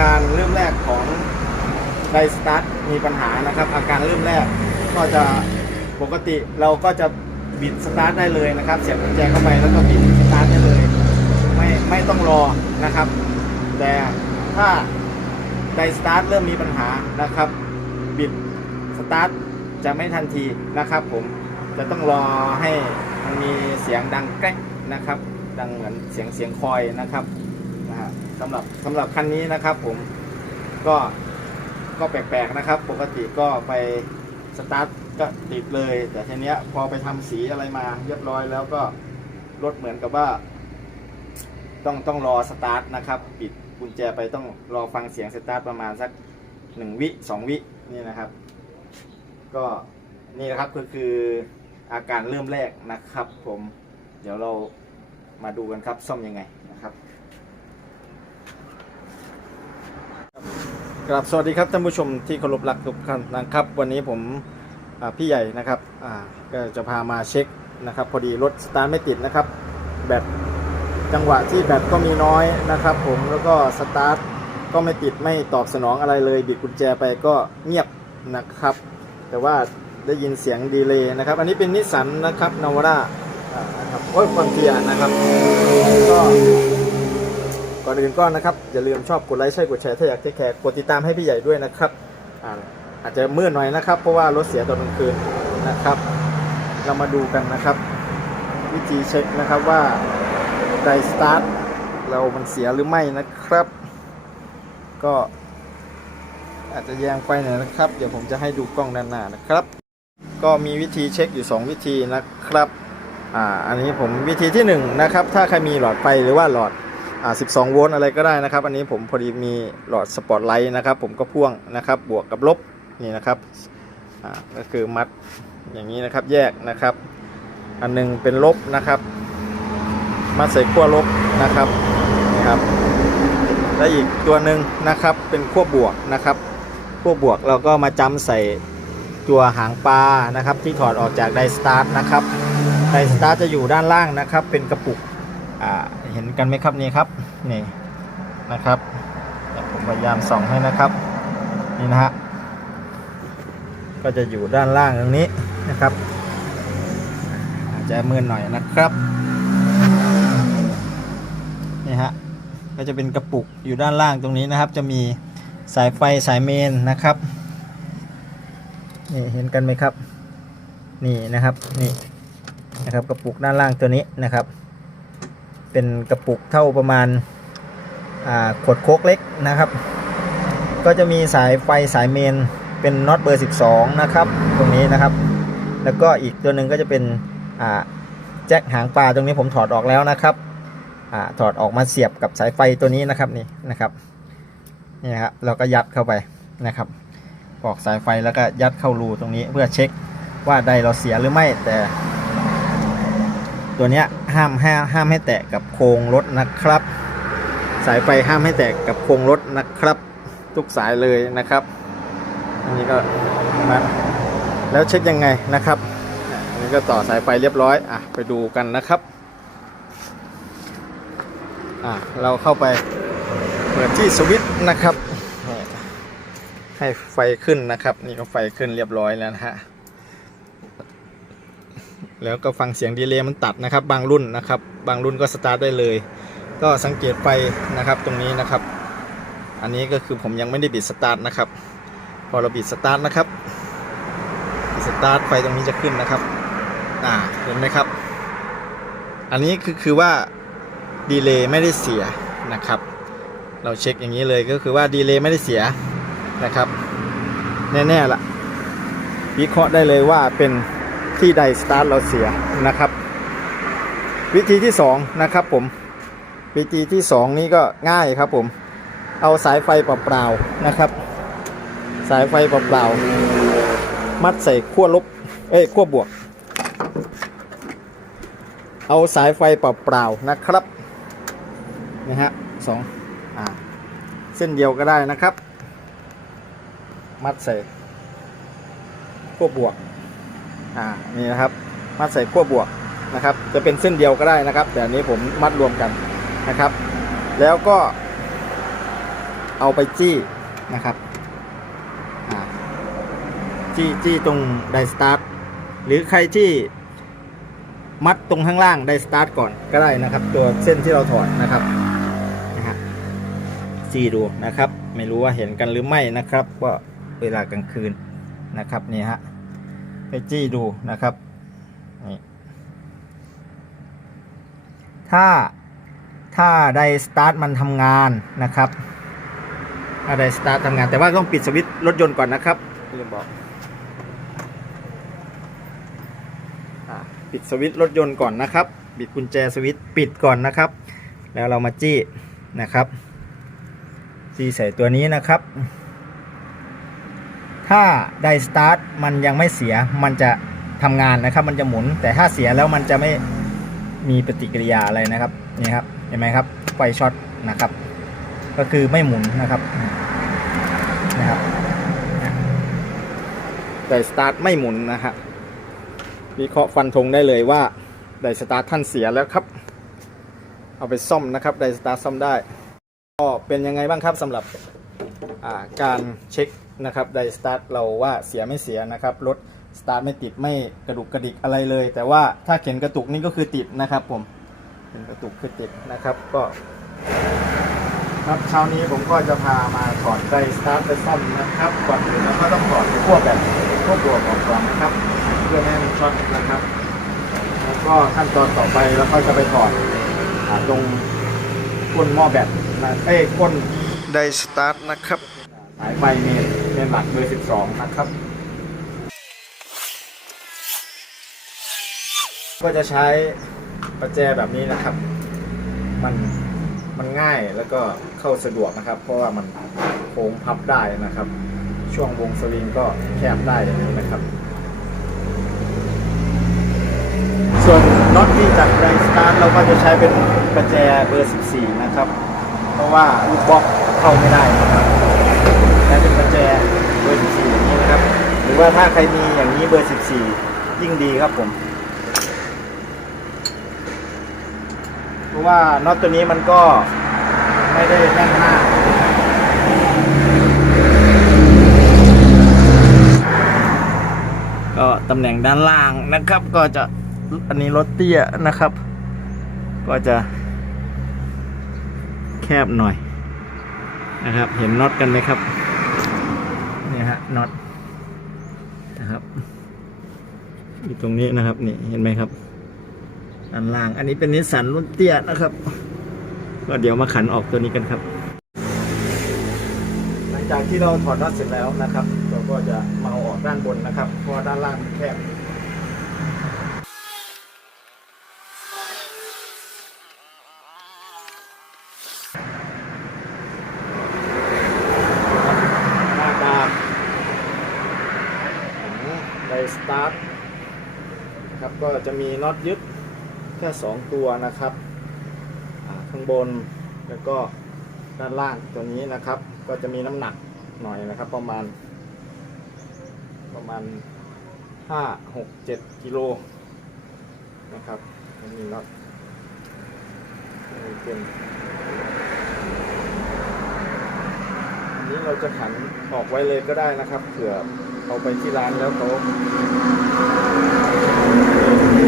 การเริ่มแรกของไดสตาร์ทมีปัญหานะครับ อาการเริ่มแรกก็จะปกติเราก็จะบิดสตาร์ทได้เลยนะครับ เสียบกุญแจเข้าไปแล้วก็บิดสตาร์ทได้เลย ไม่ไม่ต้องรอนะครับ แต่ถ้าไดสตาร์ทเริ่มมีปัญหานะครับ บิดสตาร์ทจะไม่ทันทีนะครับผมจะต้องรอให้มันมีเสียงดังแกรกนะครับ ดังเหมือนเสียงเสียงคอยนะครับนะฮะ สำหรับสำหรับคันนี้นะครับ ผมก็ก็แปลกๆนะครับ ปกติก็ไปสตาร์ทก็ติดเลย แต่ทีเนี้ยพอไปทำสีอะไรมาเรียบร้อยแล้วก็รถเหมือนกับว่า ต้องต้องรอสตาร์ทนะครับปิดกุญแจไปต้องรอฟังเสียงสตาร์ทประมาณสักหนึ่งวิสองวินี่นะครับ ก็นี่นะครับก็คืออาการเริ่มแรกนะครับ ผม เดี๋ยวเรามาดูกันครับซ่อมยังไงนะครับ กราบสวัสดีครับท่านผู้ชมที่เคารพรักทุกท่านนะครับ วันนี้ผมพี่ใหญ่นะครับก็จะพามาเช็คนะครับ พอดีรถสตาร์ทไม่ติดนะครับ แบตจังหวะที่แบตก็มีน้อยนะครับ ผมแล้วก็สตาร์ทก็ไม่ติดไม่ตอบสนองอะไรเลยบิดกุญแจไปก็เงียบนะครับ แต่ว่าได้ยินเสียงดีเลย์นะครับ อันนี้เป็นนิสสันนะครับนาวาร่านะครับโอ้ยคอนเทียนะครับก็ ก่อนอื่นก็นะครับอย่าลืมชอบกดไลค์ใช่กดแชร์ถ้าอยากจะแขกกดติดตามให้พี่ใหญ่ด้วยนะครับอาอาจจะมืดหน่อยนะครับ เพราะว่ารถเสียตอนกลางคืนนะครับ เรามาดูกันนะครับ วิธีเช็คนะครับว่าไดสตาร์ทเรามันเสียหรือไม่นะครับ ก็อาจจะแยงไปหน่อยนะครับ เดี๋ยวผมจะให้ดูกล้องด้านหน้านะครับ ก็มีวิธีเช็คอยู่ 2 วิธีนะครับ อ่า อันนี้ผมวิธีที่1นะครับ ถ้าใครมีหลอดไฟหรือว่าหลอด 12 โวลต์อะไรก็ได้นะครับ อันนี้ผมพอดีมีหลอดสปอตไลท์นะครับ ผมก็พ่วงนะครับ บวกกับลบนี่นะครับอ่าก็คือมัดอย่างนี้นะครับแยกนะครับ อันหนึงเป็นลบนะครับ มัดใส่ขั้วลบนะครับนะครับและอีกตัวหนึ่งนะครับเป็นขั้วบวกนะครับขั้วบวกเราก็มาจำใส่ตัวหางปลานะครับ ที่ถอดออกจากไดสตาร์ทนะครับไดสตาร์ทจะอยู่ด้านล่างนะครับ เป็นกระปุกอ่า เห็นกันไหมครับนี่ครับนี่นะครับผมพยายามส่องให้นะครับนี่นะฮะก็จะอยู่ด้านล่างตรงนี้นะครับอาจจะมือหน่อยนะครับนี่ฮะก็จะเป็นกระปุกอยู่ด้านล่างตรงนี้นะครับ จะมีสายไฟสายเมนนะครับนี่เห็นกันไหมครับ นี่นะครับนี่นะครับกระปุกด้านล่างตัวนี้นะครับ เป็นกระปุกเท่าประมาณาขวดโคกเล็กนะครับ ก็จะมีสายไฟสายเมนเป็นน็อตเบอร์ 12 นะครับ ตรงนี้นะครับ แล้วก็อีกตัวหนึ่งก็จะเป็นแจ็คหางปลาตรงนี้ผมถอดออกแล้วนะครับอถอดออกมาเสียบกับสายไฟตัวนี้นะครับนี่นะครับนี่ครับเราก็ยัดเข้าไปนะครับปอกสายไฟแล้วก็ยัดเข้ารูตรงนี้เพื่อเช็คว่าใดเราเสียหรือไม่แต่ ตัวเนี้ย ห้ามห้ามห้ามให้แตะกับโครงรถนะครับ สายไฟห้ามให้แตะกับโครงรถนะครับ ทุกสายเลยนะครับอันนี้ก็มาแล้วเช็คยังไงนะครับอันนี้ก็ต่อสายไฟเรียบร้อยอะไปดูกันนะครับอะเราเข้าไปเปิดที่สวิตช์นะครับให้ไฟขึ้นนะครับ นี่ก็ไฟขึ้นเรียบร้อยแล้วนะฮะ แล้วก็ฟังเสียงดีเลย์มันตัดนะครับ บางรุ่นนะครับ บางรุ่นก็สตาร์ทได้เลย ก็สังเกตไฟนะครับตรงนี้นะครับ อันนี้ก็คือผมยังไม่ได้บิดสตาร์ทนะครับ พอเราบิดสตาร์ทนะครับบิดสตาร์ทไฟตรงนี้จะขึ้นนะครับอ่าเห็นไหมครับ อันนี้คือคือว่าดีเลย์ไม่ได้เสียนะครับ เราเช็คอย่างนี้เลยก็คือว่าดีเลย์ไม่ได้เสียนะครับ แน่ๆละวิเคราะห์ได้เลยว่าเป็น ที่ใดสตาร์ทเราเสียนะครับ วิธีที่2นะครับผมวิธีที่ 2 นี้ก็ง่ายครับผมเอาสายไฟเปล่าๆนะครับ สายไฟเปล่าๆมัดใส่ขั้วลบเอ้ยขั้วบวก เอาสายไฟเปล่าๆนะครับนะฮะสองอ่าเส้นเดียวก็ได้นะครับ มัดใส่ขั้วบวก อ่านี่นะครับมัดใส่ขั้วบวกนะครับ จะเป็นเส้นเดียวก็ได้นะครับ แต่อันนี้ผมมัดรวมกันนะครับ แล้วก็ เอาไปจี้นะครับจี้จี้ตรงไดสตาร์ทหรือใครที่มัดตรงข้างล่างไดสตาร์ทก่อนก็ได้นะครับ ตัวเส้นที่เราถอดนะครับนะฮะจี้ดูนะครับ ไม่รู้ว่าเห็นกันหรือไม่นะครับ ว่าเวลากลางคืนนะครับนี่ฮะ ไปจี้ดูนะครับ ถ้าถ้าไดสตาร์ทมันทำงานนะครับถ้าไดสตาร์ททำงานแต่ว่าต้องปิดสวิตช์รถยนต์ก่อนนะครับลืมบอกปิดสวิตช์รถยนต์ก่อนนะครับ บิดกุญแจสวิตช์ปิดก่อนนะครับ แล้วเรามาจี้นะครับจี้ใส่ตัวนี้นะครับ ถ้าไดสตาร์ทมันยังไม่เสียมันจะทำงานนะครับ มันจะหมุนแต่ถ้าเสียแล้วมันจะไม่มีปฏิกิริยาอะไรนะครับนี่ครับเห็นไหมครับไฟช็อตนะครับ ก็คือไม่หมุนนะครับนะครับไดสตาร์ทไม่หมุนนะฮะวิเคราะห์ฟันธงได้เลยว่าไดสตาร์ทท่านเสียแล้วครับ เอาไปซ่อมนะครับไดสตาร์ทซ่อมได้ก็เป็นยังไงบ้างครับสำหรับการเช็ค นะครับไดสตาร์ทเราว่าเสียไม่เสียนะครับรถสตาร์ทไม่ติดไม่กระดุกกระดิกอะไรเลย แต่ว่าถ้าเข็นกระตุกนี่ก็คือติดนะครับผมเข็นกระตุกคือติดนะครับก็ครับเช้านี้ผมก็จะพามาถอดไดสตาร์ทไปซ่อมนะครับก่อนอื่นเราก็ต้องถอดพวกแบบพวกตัวออกก่อนนะครับ เพื่อไม่ให้มันช็อตนะครับ แล้วก็ขั้นตอนต่อไปเราก็จะไปถอดอาตรงก้นหม้อแบตนะเอ้ยก้นไดสตาร์ทนะครับสายไฟเมน เมนหลักเบอร์12 นะครับ ก็จะใช้ประแจแบบนี้นะครับ มันมันง่ายแล้วก็เข้าสะดวกนะครับ เพราะว่ามันโค้งพับได้นะครับ ช่วงวงสวิงก็แคบได้อย่างนี้นะครับ ส่วนน็อตที่จัดแรงสตาร์ทเราก็จะใช้เป็นประแจเบอร์ 14 นะครับ เพราะว่าลูกบล็อกเข้าไม่ได้นะครับ แจเบอร์ 14 อย่างนี้นะครับ หรือว่าถ้าใครมีอย่างนี้เบอร์ 14 ยิ่งดีครับผม เพราะว่าน็อตตัวนี้มันก็ไม่ได้แน่นมากก็ตำแหน่งด้านล่างนะครับ ก็จะอันนี้รถเตี้ยนะครับ ก็จะ แคบหน่อยนะครับ เห็นน็อตกันไหมครับ นี่ฮะน็อตนะครับอยู่ตรงนี้นะครับนี่เห็นไหมครับด้านล่าง อันนี้เป็นนิสสันรุ่นเตี้ยนะครับ ก็เดี๋ยวมาขันออกตัวนี้กันครับ หลังจากที่เราถอดน็อตเสร็จแล้วนะครับ เราก็จะมาเอาออกด้านบนนะครับเพราะว่าด้านล่างมันแคบ จะมีน็อตยึดแค่ 2 ตัวนะครับข้างบนแล้วก็ด้านล่างตัวนี้นะครับ ก็จะมีน้ำหนักหน่อยนะครับ ประมาณ ประมาณ 5 6 7กิโลนะครับมีน็อตนี่เป็นอันนี้เราจะขันออกไว้เลยก็ได้นะครับเผื่อเอาไปที่ร้านแล้วเขา นี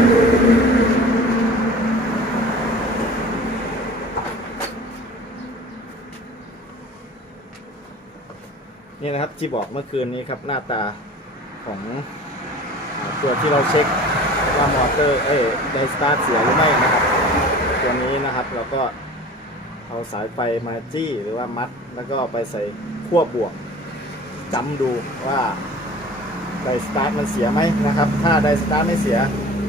่นะครับที่บอกเมื่อคืนนี้ครับหน้าตาของตัวที่เราเช็คว่ามอเตอร์เอ้ยไดสตาร์ทเสียหรือไม่นะครับ ตัวนี้นะครับเราก็เอาสายไฟมาจี้หรือว่ามัดแล้วก็ไปใส่ขั้วบวกจำดูว่าไดสตาร์ทมันเสียไหมนะครับ ถ้าไดสตาร์ทไม่เสีย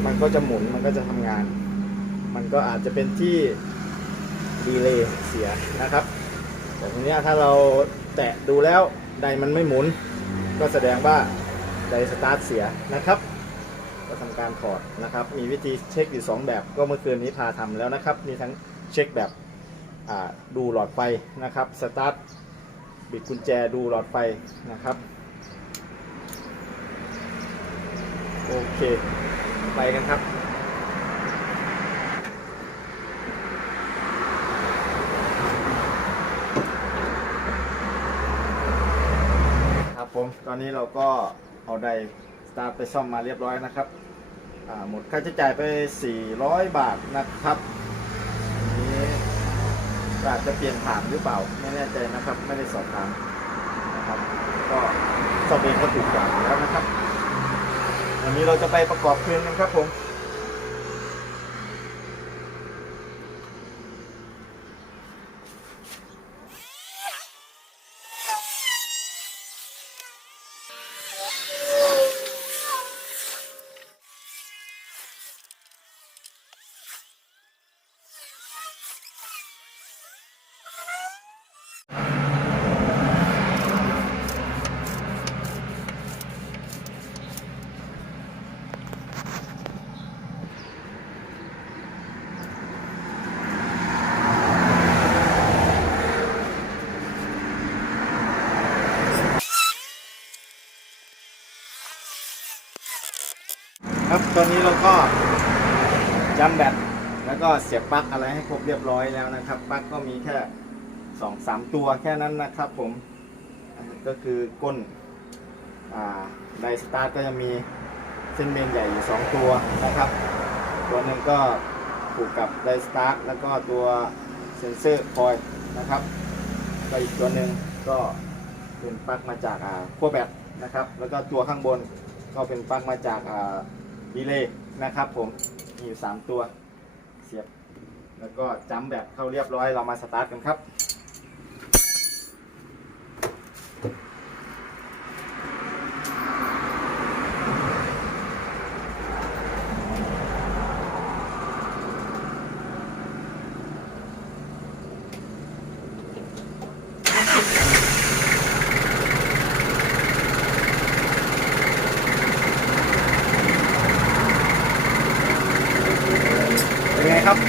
มันก็จะหมุนมันก็จะทำงาน มันก็อาจจะเป็นที่ดีเลย์เสียนะครับ แต่ทีนี้ถ้าเราแตะดูแล้วไดมันไม่หมุน ก็แสดงว่าไดสตาร์ทเสียนะครับ ก็ทำการถอดนะครับ มีวิธีเช็คอยู่สองแบบ ก็เมื่อคืนนี้พาทำแล้วนะครับ มีทั้งเช็คแบบดูหลอดไฟนะครับ สตาร์ทบิดกุญแจดูหลอดไฟนะครับ โอเค ไปกันครับนผมตอนนี้เราก็เอาไดสตาร์ทไปซ่อมมาเรียบร้อยนะครับหมดค่าใช้จ่ายไป 400 บาทนะครับนี้อาจจะเปลี่ยนฐานหรือเปล่าไม่แน่ใจนะครับ ไม่ได้สอบถามนะครับ ก็ซ่อมเองก็ถูกกว่าแล้วนะครับ วันนี้เราจะไปประกอบเครื่องกันครับผม ครับ ตอนนี้เราก็จำแบตแล้วก็เสียบปลั๊กอะไรให้ครบเรียบร้อยแล้วนะครับปลั๊กก็มีแค่สองสามตัวแค่นั้นนะครับผมก็คือก้นไดสตาร์ทก็จะมีเส้นเมนใหญ่อยู่สองตัวนะครับ ตัวหนึ่งก็ผูกกับไดสตาร์ทแล้วก็ตัวเซ็นเซอร์คอยนะครับก็อีกตัวหนึ่งก็เป็นปลั๊กมาจากขั้วแบตนะครับ แล้วก็ตัวข้างบนก็เป็นปลั๊กมาจากอ ดีเลย์นะครับผมมีอยู่ 3 ตัวเสียบ แล้วก็จ้ำแบบเข้าเรียบร้อยเรามาสตาร์ทกันครับ นะครับ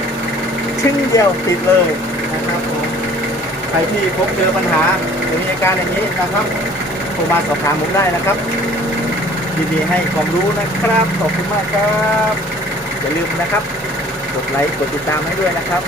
ชึ้งเดียวติดเลยนะครับผมใครที่พบเจอปัญหาหรือมีอาการอย่างนี้นะครับโทรมาสอบถามผมได้นะครับยินดีให้ความรู้นะครับ ขอบคุณมากครับ อย่าลืมนะครับ กดไลค์ กดติดตามให้ด้วยนะครับ